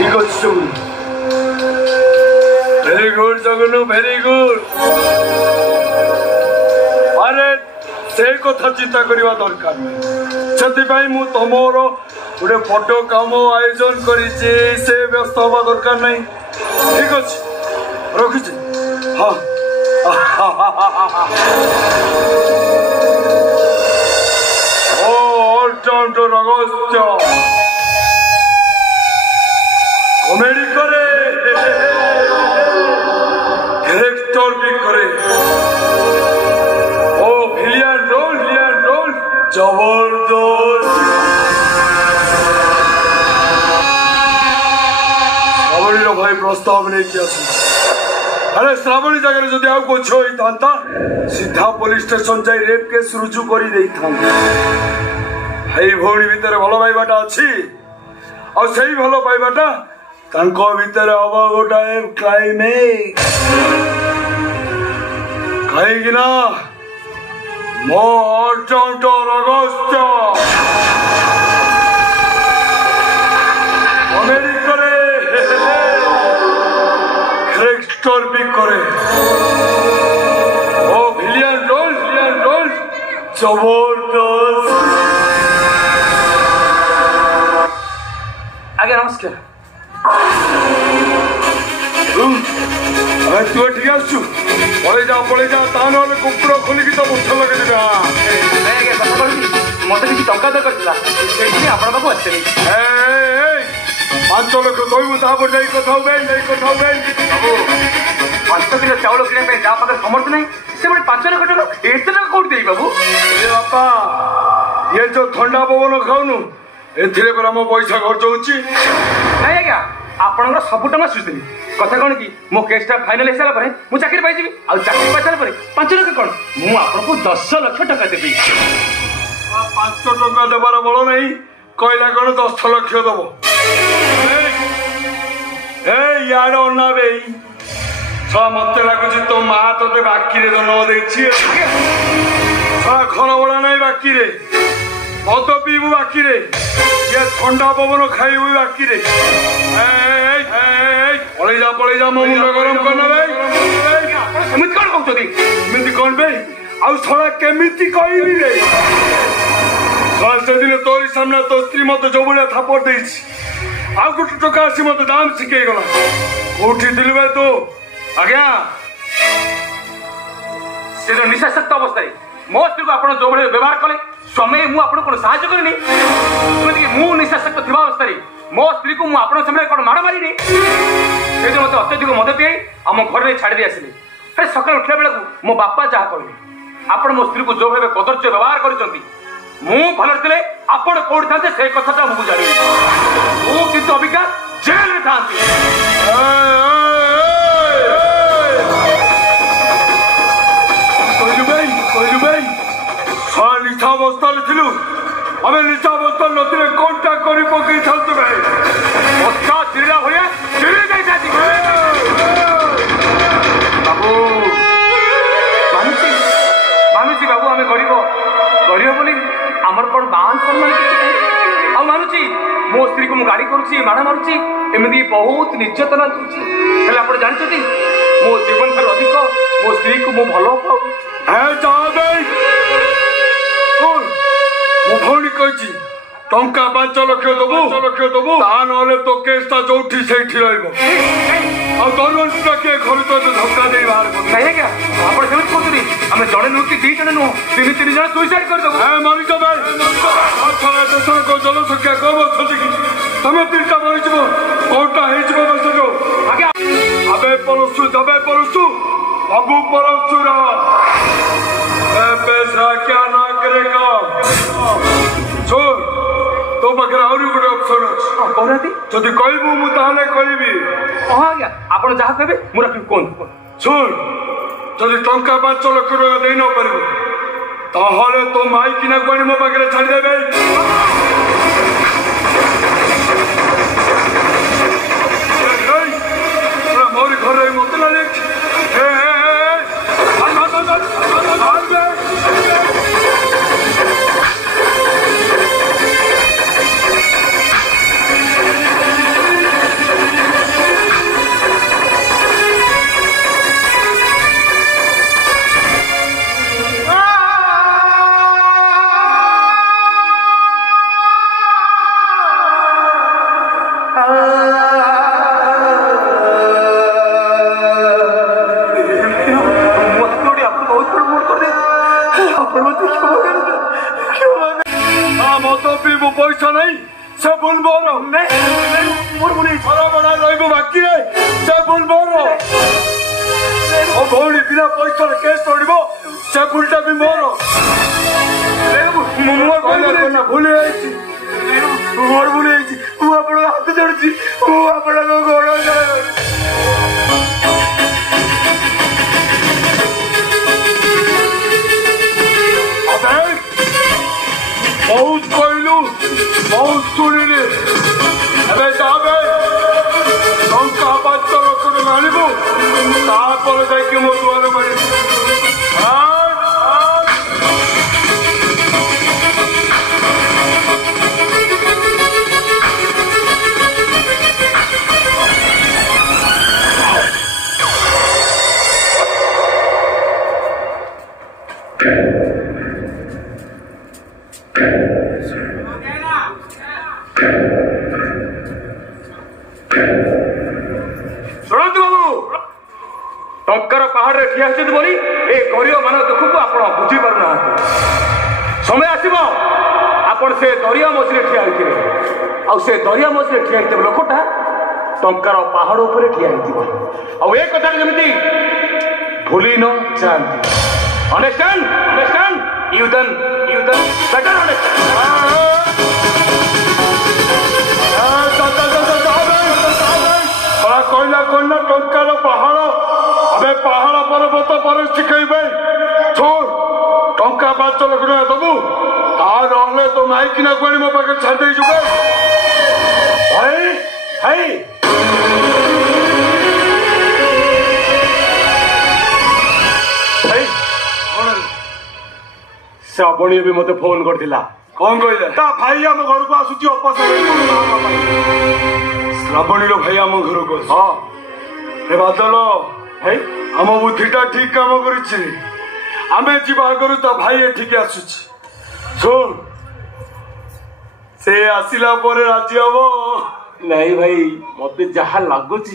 ठीक अच्छे very good Jagnu very good अरे से कथा चिंता करवा दरकार नहीं मु तुमर गोटे फोटो काम आयोजन कर व्यस्त हवा दरकार नहीं ठीक अच्छे रखी हाँ अगस्त्य कमेडी करे कैरेक्टर भी करे ओ विलियन रोल जबरदस्त श्रावणी भाई प्रस्ताव नहीं किया अरे श्रावणी जगह जदि आउ कुछ होता सीधा पुलिस स्टेशन जाई रेप केस रुजु कर भाई भौणी भितर भल पाइबाटा अच्छी और सही भल पाइबाटा तांको भितर हवा गोटाए क्लाइमेक्स कहीं ना मो अगस्त्य कमेडी करे कैरेक्टर भी करे ओ विलियन रोल जबरदस्त आगे नमस्कार अरे तू ठीक आसु पड़े जा ता ना कुकुर खोलिकी तो मुछ लगे मत किसी टंका दरकार आपण पाक अच्छे 5 लाख कहू तापर जाई कथा 5 किलो चाउल किने जहाँ पाखे समर्थ नहीं से 5 लाख टका एते टका कौट दे बाबू बापा ये जो ठंडा पवन खाऊनु एथिरे पर हम पैसा खर्च होची नहीं आज्ञा आपणकर सब टका सुझदेवी कथा कौन कि मो केसटा फाइनल हो सारा मु चाकरी पाई आ चाकरी पाई सारा 5 लाख कौन मु आपको 10 लाख टका देवी 5 टका देवार बल नहीं कहला कौन 10 लाख दब यार अना बे मत लगुच तो माँ ते बाकी जन्म दे घर भड़ा नहीं बाकी मद पीबू बाकी ये ठंडा पवन खाइबू बाकी पलि जा मो मुंड गरम करना भाई कौन कहते कौन भाई आउ छड़ा केमिति कहबी रे से दिन तोरी सामने तो स्त्री मत जो भाया थापड़ दे आउ गोटे टका आसी मत दाम शिखे गला कौटी दिलु भाई तू आज्ञा से जो निशाशक्त अवस्था मो स्त्री को आप जो भाई व्यवहार कले समय मुझे कौन साहय करनी मु निशाशक्त थी अवस्था मो स्त्री को मुझे समय कौन माड़ मारि से मत अत्यधिक मद पिए आम घर छाड़ी दे आसिले अरे सकाल उठला बेला मो बापा जहाँ कहले आपण मो स्त्री को जो भाई कदर्य व्यवहार कर भल थे आपण कौट था से कथा मुझे जानी मु किंतु अबिका जेल में था निशा अवस्था थिलु आम निशा अवस्था नथिले कोनटा करी पकई थालतु भाई बस्ता चिड़ा होया चिड़ी जाई जाती बाबू मानुची बाबू आमे गरीब बोली आमर कोन बाहन सम्मान किछि आ मानुची मो स्त्री को मु गाड़ी करूची माना मारुची एमिदी बहुत निर्यातना दूची हेले आपण जानछथि मो जीवन थार अधिक मो स्त्री को मु भलो पाऊ ए जा भाई मो भौणी कही टंका 5 लाख दबू ता ना तो केसटा जो रहा किए घर तो धक्का दे बाहर नहीं क्या आप कहते आम जड़े नुह कि 2 जन नुह 3 जन सुइसाइड करदेबू मरीज भाई देशर को जनसंख्या कम अच्छी कि तुम 3टा मरीज कौटा हो आगे परसु जबे परसु बाबू परसुरा पैसा क्या ना करेगा सुन तो पाखे आहरी गोटे ऑप्शन अच्छी जदि कहबू मुझे कहबी हाँ आज्ञा आप जहाँ कहे मुझे रखी कहूँ शुण जदि टंका 5 लाख टका दे न पारू ताहले तो माई किना कोणी मो पाखे छाड़देवे मोरी घर मत लगे भाई से भूल मोर मोर भूल छरा बड़ा रहिबो बाकी रे से भूल मोर ओ भौणी बिना पैसा केस तोड़िबो से भूलटा भी मोर मोर कोना भूल आइछि मोर भूल आइछि मु आपण हाथ जोड़छि मु आपण को गोड़ बहुत कहलु बहुत शुणिली एवं जाबे टंका 5 लाख आनबू तापर जाकि मो दुआर मारि टंकार पहाड़ ठिया बोली ए गरीब मान दुख को आप बुझी पारना समय आसब आपण से दरिया मझे ठिया होते से दरिया मझे ठिया होते लोकटा टंकार पहाड़ उपर ठिया हो कथा जमी भूली न जाती understand understand you done better understand कहला कहना टंकार पहाड़ अबे पहाड़ पर्वत पर शिखेबे छोड़ टंका 5 लाख टका दबू तारे तो माइकिना कोणी मो पाखे छाड़ी जुबे श्रावणी भी मते फोन करथिला कौन कहले ता भाई हम घर को आसुची श्रावणी रो भाई हम घर को हां ए बादल भाई आम बुद्धिटा ठीक काम करें जीवा करू तो भाई एठिक आसुच सुन से आसिला पर राजी हम नहीं भाई मत जहा लगुच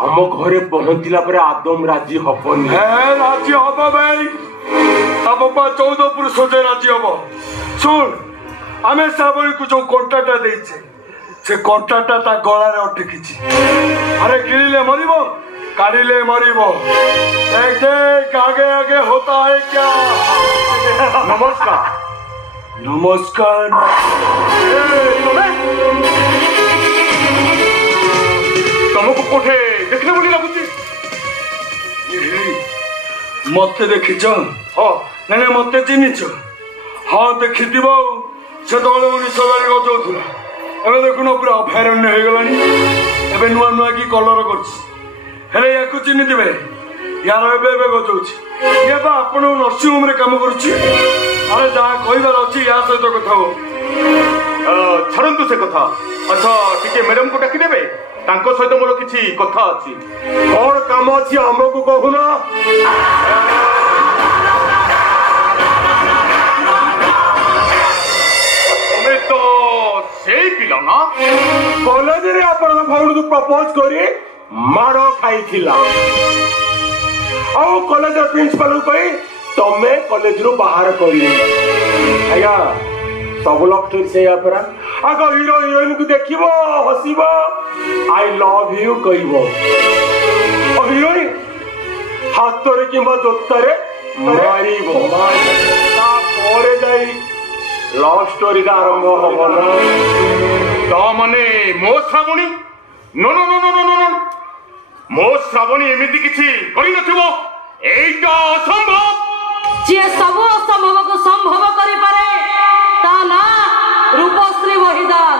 आम घरे पहुंचला पर आदम राजी हबनी राजी हम भाई बापा 14 पुरुष से राजी हम सुन आम श्रावणी को जो कंटाटा देचे से कंटाटा ता गलारे अटकी अरे गिरिले मरिबो काढ़िले मरिबो देख देख आगे आगे होता है क्या नमस्कार नमस्कार तुमको कोठे देखने बोली लगुची मत देखिच हाँ ना मत चिन्हिच हाँ देखि से तले उन्नीस गाड़ी गजाऊला एवं देखुन पूरा अभयारण्य हो गला नुआ नुआ कि कलर कर या चिन्हिथे यार गजाऊे ये आप नर्सिंग होम कम करुच्ची अरे जहाँ कहबार अच्छी या सहित कथा हो छाड़ू से कथा अच्छा टिके मैडम को डाकिदेवे सहित मोर किसी कथा अच्छी कौन काम अच्छी आमको कहूना तो से पिला ना कॉलेज रे आपण भौणी को प्रपोज करी माड़ खाई कॉलेज प्रिंसिपल कही तमे कॉलेज रू बाहर कर सब लव स्टोरी से आग हीरो हिरोइन को देखिब हसब आई लव यू कह हिरोइन हाथ कि जोतर मार लव स्टोरी आरंभ हम तो माने मो Shravani no no no no no no मो श्रावणी एमती किसी एटा असंभव जे सब असंभव को संभव करि पारे ता ना रूपश्री वहीदान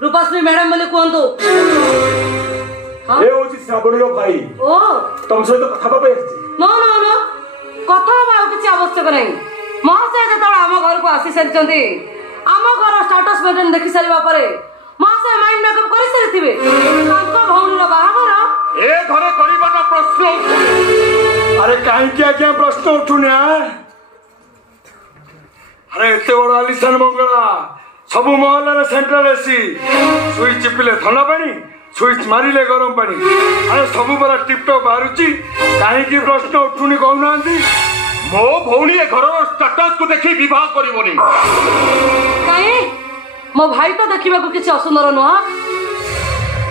रूपश्री मैडम बोले कहतु श्रावणी भाई ओ तुम सहित कथा नो नो नो कथा किसी आवश्यक नहीं महाशय जो आम घर को आसी सारी आम घर स्टाटस मेंटेन देखि सारिबा परे महाशय माइंड मेकअप कर सारी भौणी बाहागर ए घरे करवाटा प्रश्न अरे कहीं आज्ञा प्रश्न उठुनी अरे एत बड़ आलिशान बंगला सब महल सेंट्रल एसी स्विच चिपिले ठंडा पानी स्विच मारिले गरम पानी अरे सब बड़ा टिपटप बाहर कहीं प्रश्न उठुनी कहूना मो भौणी घर स्टाटस को देखी विवाह करबनी कहीं मो भाई तो देखा किसी असुंदर नुह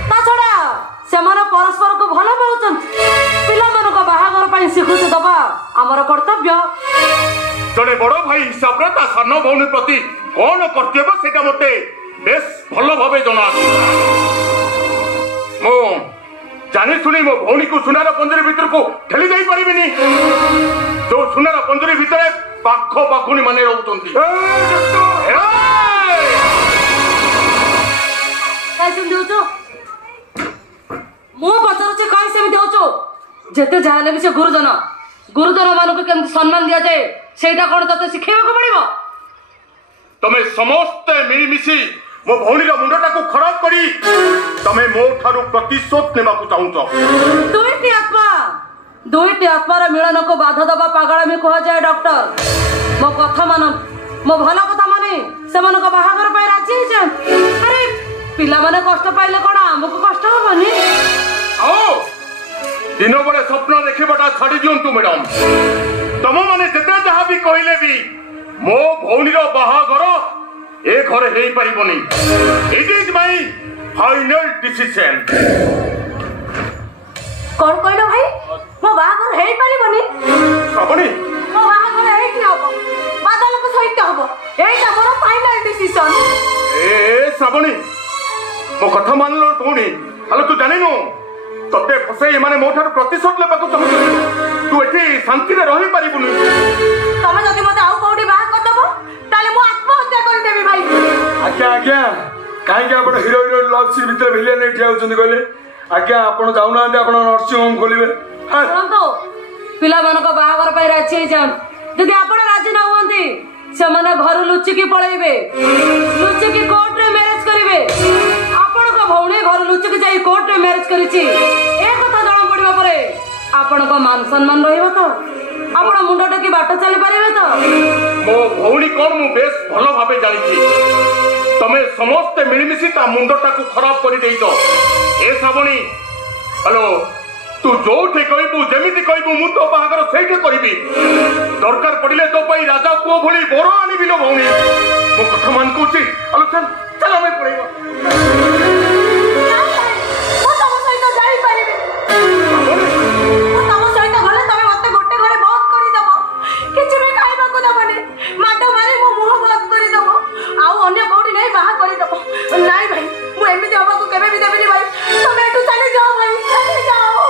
ता छड़ा से परस्पर को भल पाँच पिला बाहागर स्वीकृति दबा आमर कर्तव्य जड़े बड़ भाई हिसाब से सान भौणी प्रति कौन कर्तव्य से मते बेस भल भाव जना मो जानी शुणी मो भौणी को सुनार पंजरी भीतर को ठेली दे पारिनी जो सुनार पंजरी भितर पाख पाखुणी माने रहउछंती मु पचारे कहीं सेमती हो जेते जहाँ भी से गुरुजन गुरुजन मान केमती सम्मान दि जाए सेटा कौन ते शिखेबा पड़ो तमे समस्ते मिलमिशी मो भौणी मुंडटा को खराब करी तमे मो ठारू प्रतिशोध नेबा को चाहूछ दुईटी आत्मार मिलन को बाधा दबा पागलामी कह जाए डॉक्टर मो कथा मान मो भल कथा मानी से बाहागर पाई राजी होइछन अरे पिला माने कष्ट पाइले कोन हमको कष्ट होबनी आओ दिन बड़े स्वप्न देखिबाटा छाड़ी दियंतु मैडम तम माने जेते जहा भी कहले भी मो भौणीर बाहागर ए घरे हेई परिबनी it is my final decision कौन कहलो भाई मो बाहागर हेई परिबनी श्रावणी मो बाहागर हेई कि हबो बादल को सहित हबो एटा मोर फाइनल डिसीजन ए श्रावणी मो कथा मान लो भौणी हलो तू जानिनु तते फसे माने मोठार प्रतिशोध लेबा को चाहू तू एठी शांति रे रही परिबुनी तमे जदि मते आउ कोठी बाहा कर दबो ताले मो आत्महत्या कर देबी भाई आज्ञा काहे के आपण हीरो हीरो लव सीन भीतर विलेन एठी आउछन कहले आज्ञा आपण जाउना आपण नर्सिंग होम खोलिबे सुनतो पिला मानक बाहागर पाई राजी जान जदि आपण राजी न होंती से माने घर लुचि की पळेबे लुचि की कोर्ट रे मैरिज करिवे आपण को भौणी घर लुचि की जाई कोर्ट रे मैरिज करिछि ए कथा जण पड़िबा परे आपण को मान सम्मान रहिबो तो आपण मुंड टकी बाट चली परिबे तो मो भौणी कोन मु बेस भलो भाबे जानिछि तमे समस्त मिलमिशी ता मुंडटा को खराब करि देइतो ए श्रावणी हेलो तू जोठे कहबू जेमिति कहबू मु तो बाहागर सेठे करबी दरकार पड़िले तो पई राजा को भली बोरो आनी बिलो भौणी मो कथा मान कोची हेलो चल चल हमें पड़ेगा मो तम सहित जाई परिबे मो तम सहित गले तमे मते गोटे घरे बहुत करि दबो किछ भी खाइबा को दबनी माटो मारी मो मुह बहुत करि दबो आउ अन्य कोठी नै बाहा करि दबो नाही भाई मु एमिति हबा को केबे भी देबेनी भाई तमे एटू चली जाओ भाई चली जाओ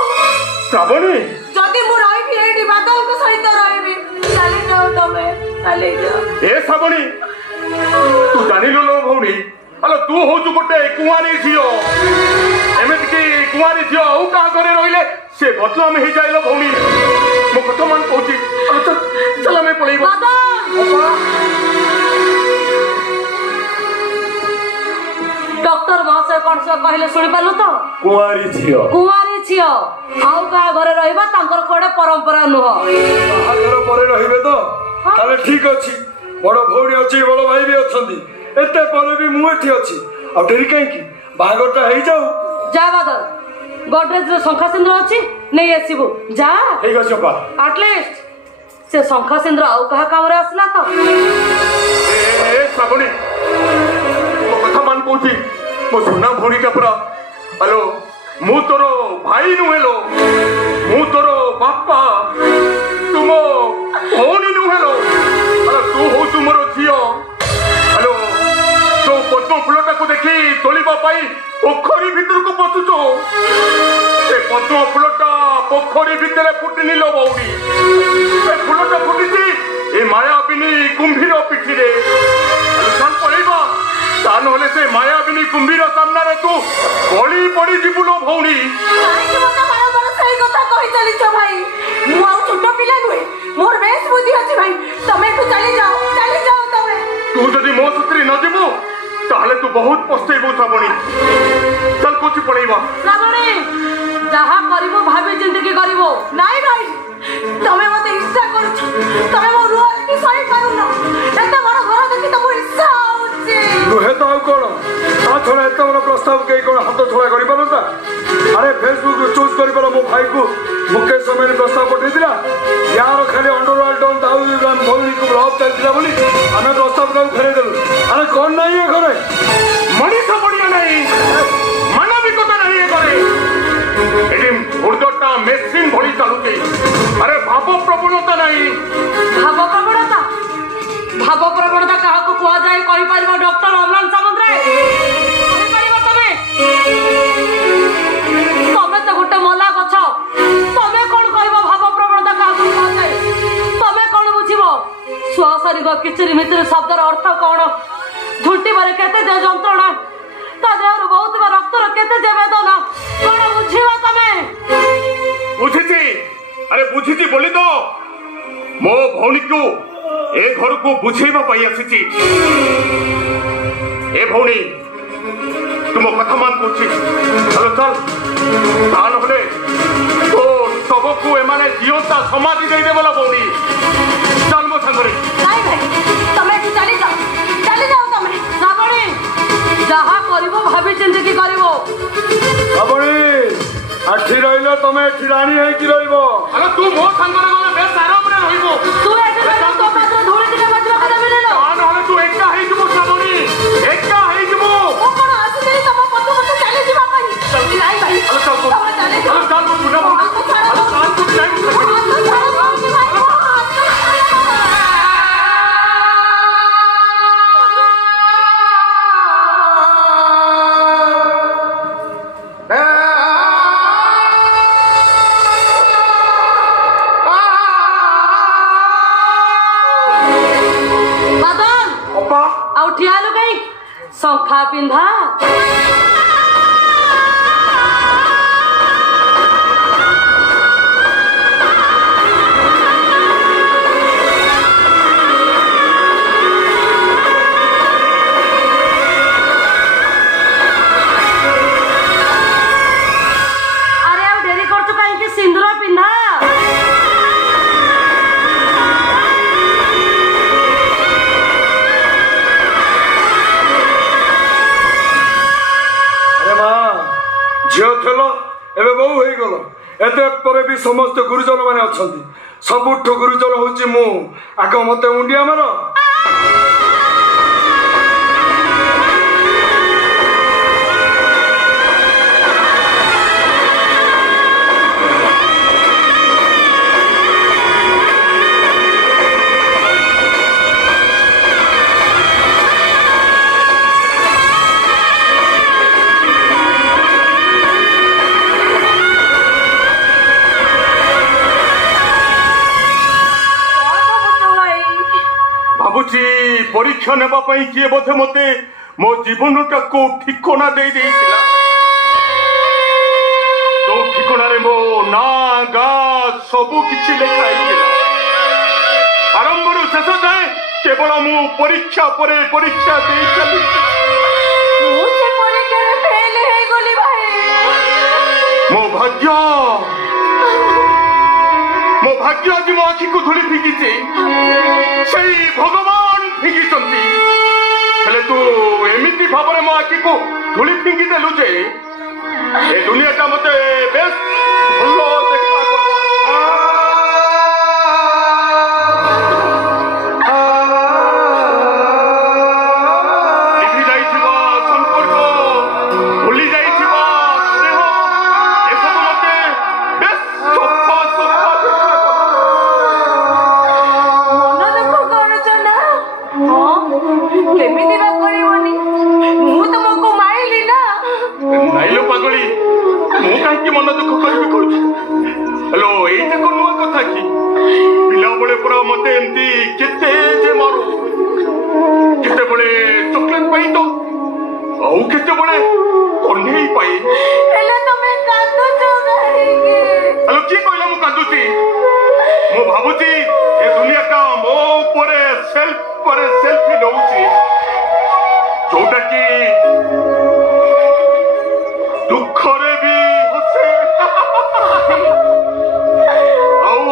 श्रावणी जदि मु रहिबी एठी बादल को सहित रहिबी चली जाओ तमे चली जाओ ए श्रावणी तू जानिलो लो भौणी हेलो तू होचु गोटे कुंवारी झियो एमिति की कुंवारी झियो औ का घरे रहिले से बदनाम हे जाइलो भौणी मो कथा मान कहूची हेलो चल चल हमें पळेबा डॉक्टर महाशय कौन से कहले सुनि पालो तो कुंवारी झियो आउ का घरे रहिबा तांकर कोडे परंपरा नुह बाहागर परे रहिबे तो ताले ठीक अछि बड़ भौणी अछि बड़ भाई भी अछंती एते परे भी मु एठी अछि आ डेरी काहे की बाहागरटा हेई जाऊ जा बादल गोदरेज रे शंखा सिंदूर अछि नै आसीबो जा ठीक अछि अपा एटलीस्ट से शंखा सिंदूर आउ कहा काम रे असला तो ए श्रावणी मो कथा मान कहूची मो सुना भौणीटा पूरा हेलो मु तोरो भाई नुहेलो मु तोरो बापा तुम भौणी नुहेलो अरे तू हो तुमरो झियो हेलो तो पद्म फुलटा को देखी तोलिबा पाई पोखरी भीतर को पसुचो ए पद्म फुलटा पोखरी भीतर फुटिनी लो भौणी ए फुलटा फुटिची ए मायाबिनी कुंभीर पिठी रे चल पळेबा ता नहले से मायाबिनी कुंभीर सामना रे तू गली पड़ी जीवुलो भौणी काहे मते बारंबार सही कथा कहि चली छ भाई मु आउ छोटो पिला नुहे मोर बेस बुद्धि अछि भाई तमे तो चली जाओ तमे तू जदि मो सतरी न जीवु ताहले तू बहुत पछतेबो श्रावणी चल कुछ पड़ेबा श्रावणी जहा करिवो भाबी जिंदगी करिवो नाही भाई तमे मते इच्छा करछ तमे मो रुआ की सही करूनो एते बड़ घर देखि तमो इच्छा होछि रुहे तो आउ कोन ता छोड़ा एते बड़ प्रस्ताव के कोन हाथ छोड़ा करि परता अरे फेसबुक चूज करि पर मो भाई को मुकेश समय प्रस्ताव पठे दिला यार खाली अंडरवर्ल्ड डाउन दाऊ ग्राम भौनी को लॉक चलतिला बोली हमें प्रस्ताव का फेरे देलु अरे कौन नहीं है घरे मनीष बढ़िया नहीं मानविकता नहीं है घरे एडी उर्दटा मेसिन भली चालुके अरे भाव प्रवणता नहीं भाव प्रवणता कहा को कुआ जाए कहि परिबो डॉक्टर अमलान सामंतराय कहि परिबो तमे तो गोटे मला गछ तमे कोन कहबो भाव प्रवणता कहा को कुआ जाए तमे कोन बुझिबो स्वासरिक किचरी मित्र शब्दर अर्थ कोन झुंटी बारे केते जे जंत्रणा ता देहर बहुत बा रक्तर केते जे वेदना कोन बुझिबो तमे बुझिছি अरे बुझिছি बोली तो मो भौनी को ए घर को बुझेबा पाई आसीची ए भौनी तुम कथा मान कोछि चलो चल तान होले तो सबको ए माने जीवता समाधि दे देबला भौनी चल मो संगरे नहीं भाई तमे चली जाओ तमे श्रावणी जहा करिवो भाबी जिंदगी करिवो श्रावणी आठी रहिलो तमे ठिराणी है कि रहिबो अरे तू मो संगरे गले बेस आराम रे रहिबो तू एते तो मात्र धूଳି दिने मजवा कर देबिलो तान होले तू एका है जबो श्रावणी एका है जबो ओ कोन आसी तम पत्तो चली जीवा पई चल नहीं भाई तमे चली जाओ चल मो बुना चल तू जाई शंखा पिंधा अरे अब डेरी कर तो कहीं सिंदूर पिंधा झील थेल एबे बहु हो गल एते पर भी समस्त गुरुजन माने अछंती सबुठ गुरुजन होची मु आग मते मुंडिया मार परीक्षा नेबा पई किए बोथे मते मो जीवन को ठिकाना दे देइतिला तो ठिकाना रे मो ना गा सब किछि लिखा आइतिला आरंभ रु शेष जाए केवल मु परीक्षा परे परीक्षा दे चली मु से परीक्षा रे फेल हे गोली भाई मो भाग्य आज मो आखि को धूली फिंगिছে সেই भगवान फिंगिଛନ୍ତି हेले तू एमिति भाबरे मो आखि को धूली फिंगी देलु जे ए दुनिया का मते बेस भलो देखा मन दुख कर हेलो ये नुआ कथा कि पिला बड़े पूरा मत एमती केते मारो केते बड़े चॉकलेट पाई तो आउ केते बड़े कन्हई पाई हेलो तमे कांदो तो गाई के हेलो की कहला मु कांदुची ମୁଁ ଭାବୁଛି ଏ ଦୁନିଆଟା ମୋ ଉପରେ ସେଲ୍ଫି ନଉଛି ଯୋଉଟା କି ଦୁଃଖରେ ବି ହସେ ଆଉ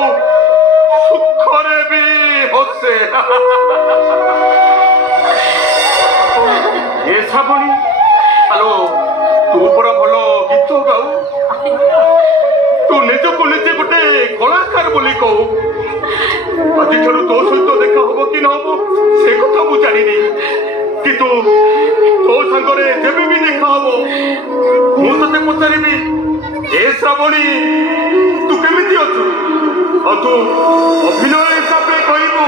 ସୁଖରେ ବି ହସେ। ଏ ଶ୍ରାବଣୀ ହ୍ୟାଲୋ ତୁ ପରା ଭଲ ଗୀତ ଗାଉ ତୁ ନିଜକୁ ନିଜେ ଗୋଟେ କଳାକାର ବୋଲି କହୁ ଆଜିଠାରୁ ତୋ ସହିତ ଦେଖା ହବ କି ନ ହବ ସେ କଥା ମୁଁ ଜାଣିନି କିନ୍ତୁ ତୋ ସାଙ୍ଗରେ ଯେବେ ବି ଦେଖା ହବ ମୁଁ ତତେ ପଚାରିବି ଏ ଶ୍ରାବଣୀ ତୁ କେମିତି ଅଛୁ ଆଉ ତୁ ଅଭିନୟ ହିସାବରେ କହିବୁ